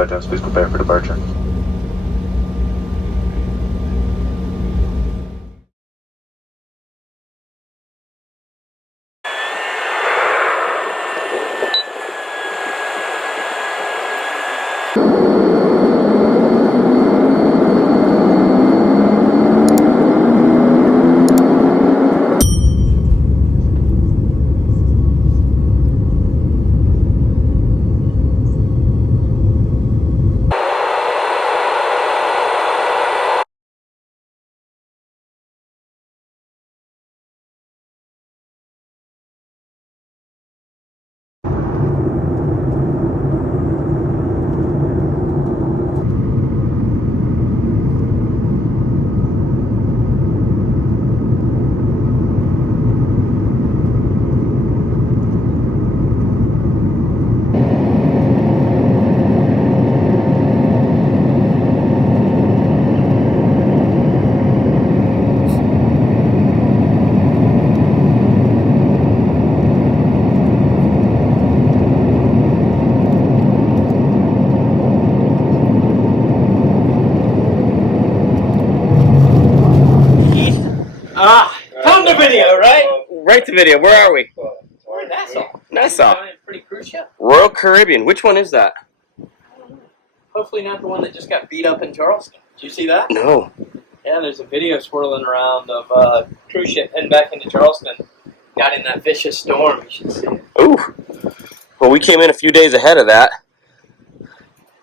flight attendants, please prepare for departure. Come to video, right? Right to video. Where are we? We're in Nassau. Nassau. Pretty cruise ship. Royal Caribbean. Which one is that? Hopefully not the one that just got beat up in Charleston. Did you see that? No. Yeah, there's a video swirling around of a cruise ship heading back into Charleston. Got in that vicious storm. You should see it. Ooh. Well, we came in a few days ahead of that.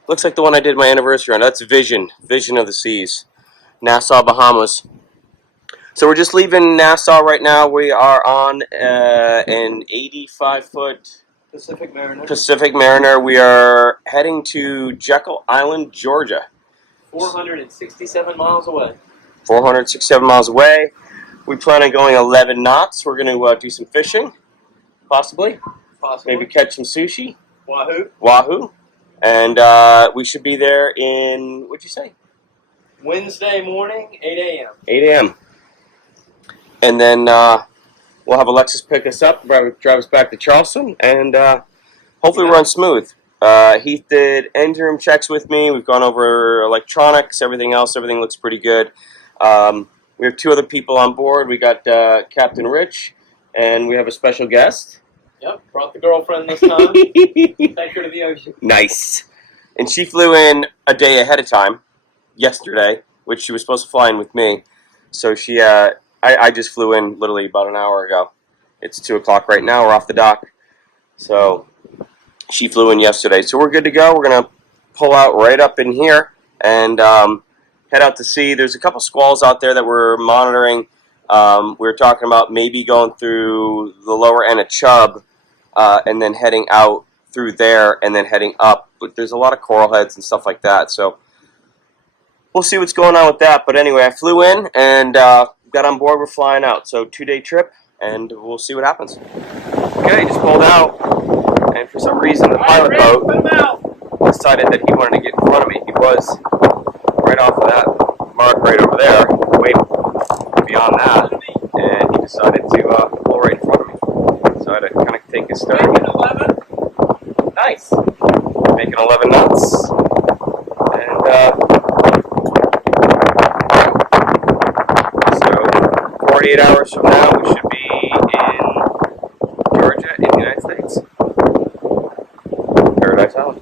Looks like the one I did my anniversary on. That's Vision. Vision of the Seas. Nassau, Bahamas. So we're just leaving Nassau right now. We are on an 85-foot Pacific Mariner. We are heading to Jekyll Island, Georgia. 467 miles away. 467 miles away. We plan on going 11 knots. We're going to do some fishing, possibly. Maybe catch some sushi. Wahoo. And we should be there in, what'd you say? Wednesday morning, 8 a.m. 8 a.m. And then we'll have Alexis pick us up, drive us back to Charleston, and hopefully run smooth. Heath did engine room checks with me. We've gone over electronics, everything else. Everything looks pretty good. We have 2 other people on board. We got Captain Rich, and we have a special guest. Yep, brought the girlfriend this time. Take her to the ocean. Nice. And she flew in a day ahead of time, yesterday, which she was supposed to fly in with me. So she, I just flew in literally about an hour ago. It's 2 o'clock right now. We're off the dock. So she flew in yesterday. So we're good to go. We're going to pull out right up in here and head out to sea. There's a couple squalls out there that we're monitoring. We were talking about maybe going through the lower end of Chubb and then heading out through there and then heading up. But there's a lot of coral heads and stuff like that. So we'll see what's going on with that. But anyway, I flew in and got on board. We're flying out. So 2-day trip, and we'll see what happens. Okay, just pulled out. And for some reason, the pilot boat decided that he wanted to get in front of me. He was right off of that mark right over there, way beyond that, and he decided to pull right in front of me. So I had to kind of take his start. Nice. Making 11 knots. And so 48 hours from now, we should be in Georgia, in the United States. Paradise Island.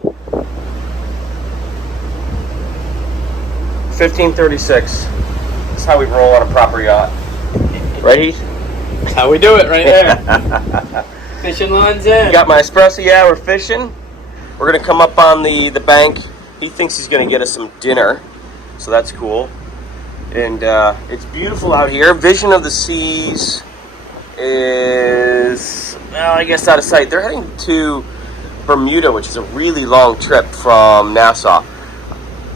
1536. This is how we roll on a proper yacht. Right, Heath? That's how we do it right there. Fishing lines in. Got my espresso. Yeah, we're fishing. We're going to come up on the bank. He thinks he's going to get us some dinner. So that's cool. And it's beautiful out here. Vision of the Seas is, well, I guess out of sight. They're heading to Bermuda, which is a really long trip from Nassau.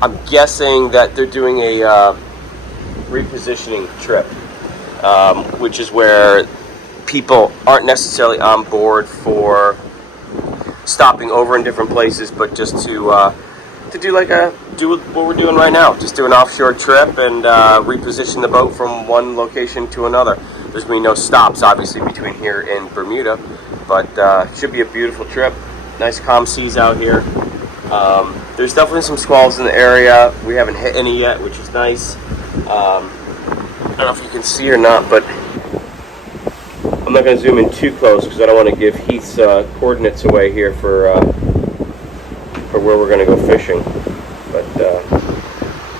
I'm guessing that they're doing a repositioning trip, which is where people aren't necessarily on board for stopping over in different places, but just to do what we're doing right now. Just do an offshore trip and reposition the boat from one location to another. There's going to be no stops, obviously, between here and Bermuda, but should be a beautiful trip. Nice calm seas out here. There's definitely some squalls in the area. We haven't hit any yet, which is nice. I don't know if you can see or not, but I'm not going to zoom in too close because I don't want to give Heath's coordinates away here for where we're going to go fishing. But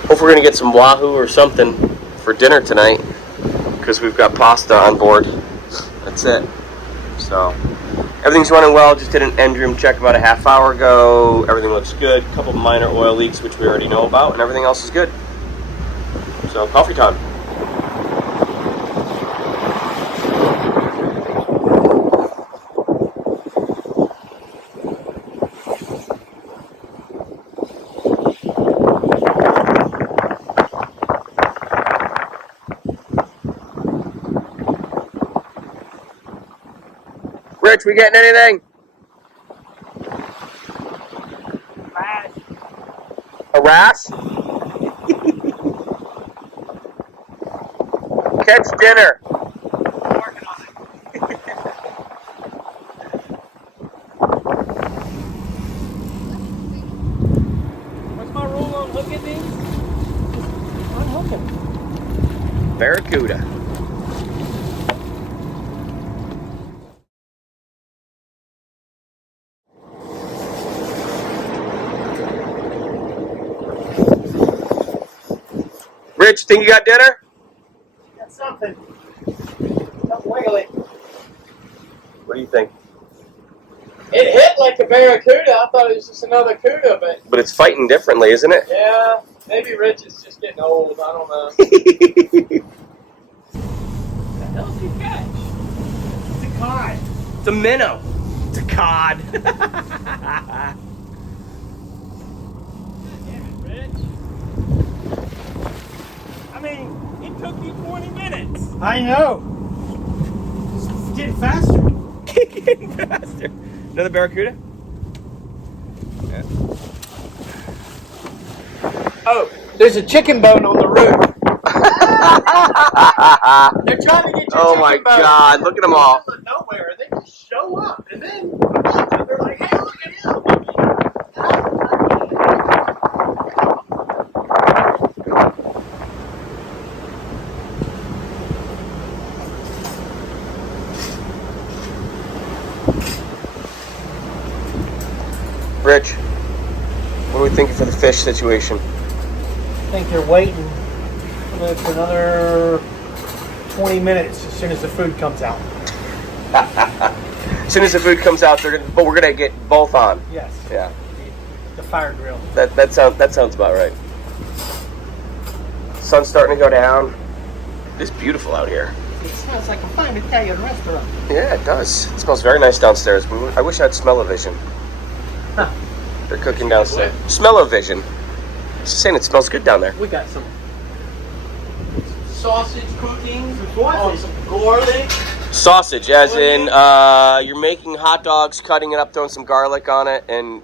hope we're going to get some wahoo or something for dinner tonight because we've got pasta on board. That's it. So everything's running well. Just did an end room check about a half hour ago. Everything looks good. A couple minor oil leaks, which we already know about, and everything else is good. So coffee time. Rich, we getting anything? Rash. A wrasse? Catch dinner. I'm working on it. What's my rule on hooking these? I'm hooking. Barracuda. Rich, think you got dinner? Got something. Something wiggly. What do you think? It hit like a barracuda. I thought it was just another cuda, But it's fighting differently, isn't it? yeah, maybe Rich is just getting old. I don't know. What the hell did you catch? It's a cod. It's a minnow. It's a cod. Damn it, Rich. I mean, it took you 20 minutes. I know. It's getting faster. Getting faster. Another barracuda? Yeah. Oh, there's a chicken bone on the roof. They're trying to get your Oh chicken my bone. God, look at them all. Out of nowhere, they just show up, and then they're like, "Hey, look at him!" Rich, what are we thinking for the fish situation? I think they're waiting for another 20 minutes as soon as the food comes out. As soon as the food comes out, but we're gonna get both on. Yes. Yeah, The fire grill. that sounds about right. Sun's starting to go down. It's beautiful out here. It smells like a fine Italian restaurant. Yeah, it does. It smells very nice downstairs. I wish I had smell-o-vision. Huh. They're cooking downstairs. Smell-o-vision. Just saying, it smells good down there. We got some sausage cooking on some garlic. Sausage, as in you're making hot dogs, cutting it up, throwing some garlic on it, and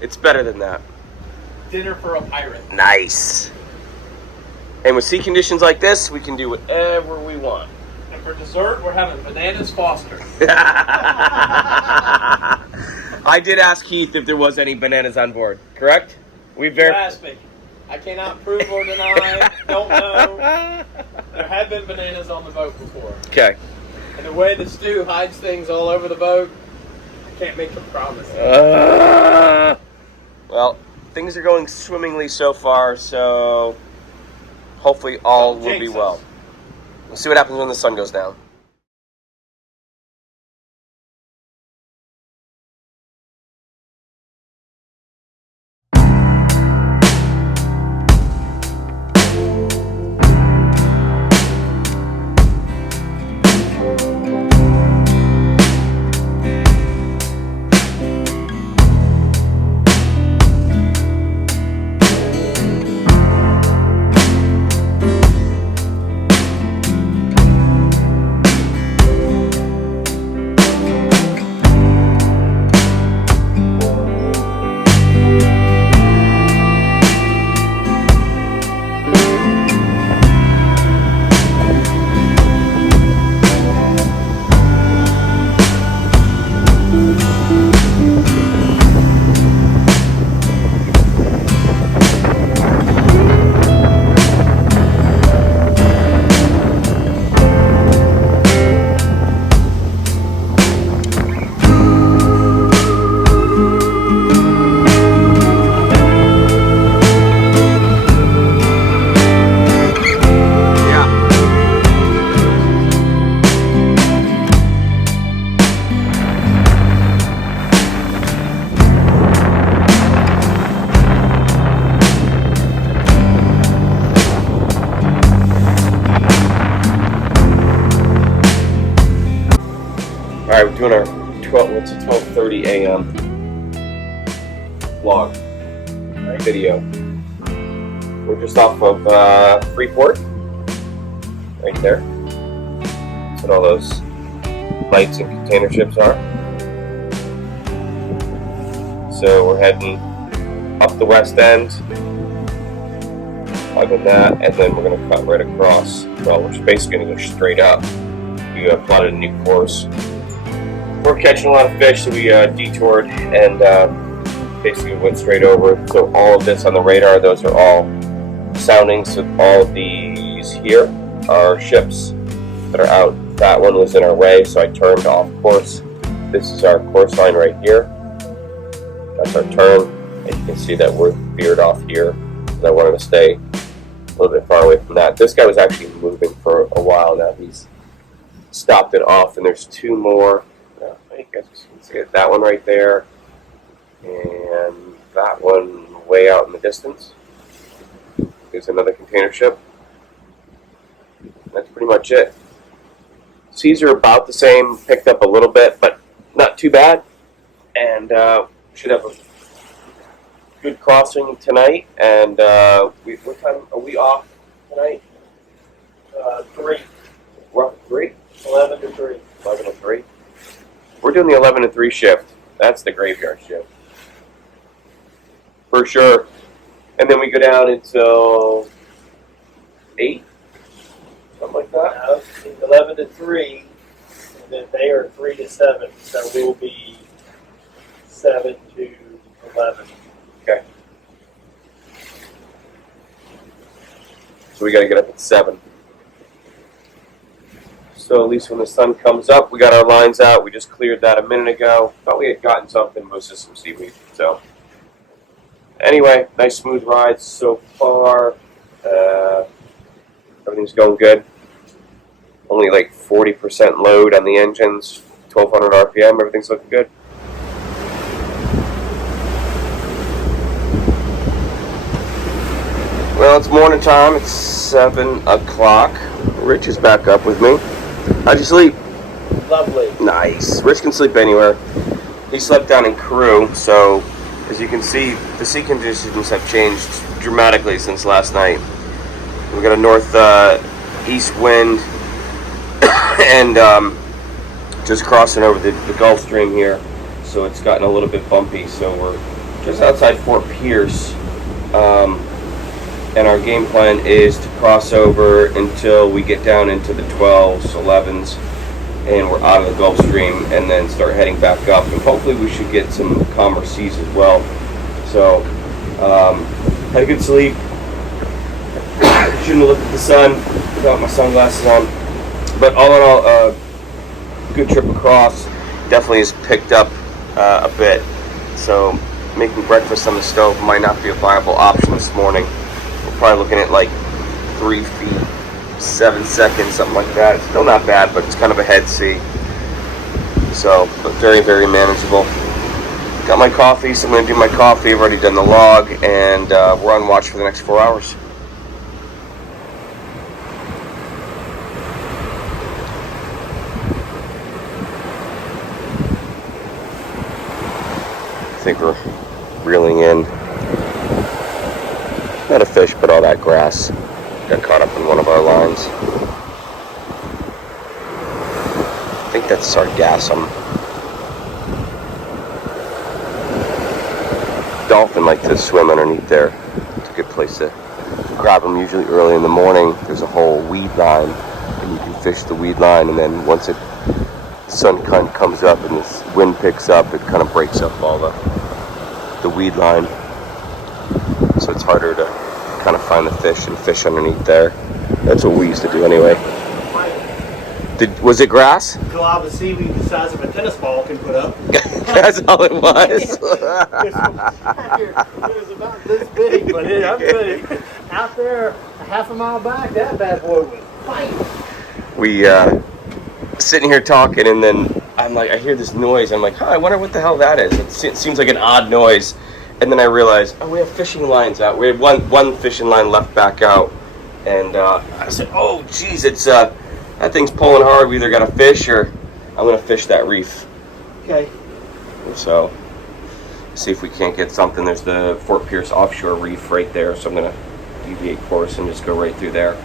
it's better than that. Dinner for a pirate. Nice. And with sea conditions like this, we can do whatever we want. And for dessert, we're having bananas Foster. I did ask Keith if there was any bananas on board, correct? We You asked me. I cannot prove or deny. Don't know. There have been bananas on the boat before. Okay. And the way the stew hides things all over the boat, I can't make a promise. Well, things are going swimmingly so far, so hopefully all Don't will be jinx well. us. We'll see what happens when the sun goes down. Alright, we're doing our 12:30 a.m. vlog video. We're just off of Freeport, right there. That's what all those lights and container ships are. So we're heading up the west end, hugging that, and then we're going to cut right across. Well, we're basically going to go straight up. We plotted a new course. We're catching a lot of fish, so we detoured and basically went straight over. So all of this on the radar, those are all soundings. So all of these here are ships that are out. That one was in our way, so I turned off course. This is our course line right here. That's our turn, and you can see that we're veered off here because I wanted to stay a little bit far away from that. This guy was actually moving for a while now. He's stopped it off, and there's two more. You guys can see it. That one right there, and that one way out in the distance. There's another container ship. That's pretty much it. Seas are about the same, picked up a little bit, but not too bad. And should have a good crossing tonight. And what time are we off tonight? 3. We're off at 3? 11 to 3. 11 to 3. We're doing the 11 to 3 shift. That's the graveyard shift. For sure. And then we go down until 8. Something like that. No, it's 11 to 3, and then they are 3 to 7. So we'll be 7 to 11. Okay. So we got to get up at 7. So at least when the sun comes up, we got our lines out. We just cleared that a minute ago. Thought we had gotten something, but it was just some seaweed. So anyway, nice smooth ride so far. Everything's going good. Only like 40% load on the engines, 1200 RPM. Everything's looking good. Well, it's morning time. It's 7 o'clock. Rich is back up with me. How'd you sleep? Lovely. Nice. Rich can sleep anywhere. He slept down in Crew, so as you can see, the sea conditions have changed dramatically since last night. We got a north-east wind and just crossing over the Gulf Stream here, so it's gotten a little bit bumpy. So we're just outside Fort Pierce, and our game plan is to cross over until we get down into the 12s, 11s, and we're out of the Gulf Stream, and then start heading back up. And hopefully we should get some calmer seas as well. So, had a good sleep. Shouldn't have looked at the sun without my sunglasses on. But all in all, good trip across. Definitely has picked up a bit. So making breakfast on the stove might not be a viable option this morning. We're probably looking at like 3 feet, 7 seconds, something like that. It's still not bad, but it's kind of a head sea. So, but very, very manageable. Got my coffee, so I'm going to do my coffee. I've already done the log, and we're on watch for the next 4 hours. I think we're reeling in, not a fish, but all that grass got caught up in one of our lines. I think that's sargassum. Dolphin like to swim underneath there. It's a good place to grab them. Usually early in the morning, there's a whole weed line, and you can fish the weed line, and then once the sun kind of comes up and this wind picks up, it kind of breaks up all the weed line. So it's harder to kind of find the fish and fish underneath there. That's what we used to do anyway. Was it grass? Glob of seaweed the size of a tennis ball can put up. That's all it was. It was about this big, but I'm telling you, out there a half a mile back, that bad boy was fighting. We sitting here talking, and then I'm like, I hear this noise. I'm like, huh, I wonder what the hell that is. It seems like an odd noise. And then I realized, oh, we have fishing lines out. We had one fishing line left back out. And I said, oh, geez, it's that thing's pulling hard. We either got a fish or I'm gonna fish that reef. Okay. So, see if we can't get something. There's the Fort Pierce Offshore Reef right there, so I'm gonna deviate course and just go right through there.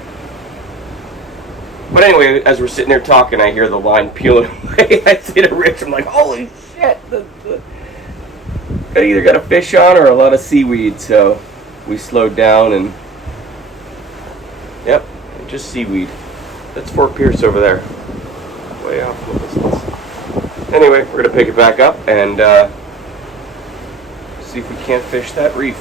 But anyway, as we're sitting there talking, I hear the line peeling away. I see the rich. I'm like, holy shit! I either got a fish on or a lot of seaweed. So we slowed down and yep, just seaweed. That's Fort Pierce over there, way off in the distance. Anyway, we're gonna pick it back up and see if we can't fish that reef.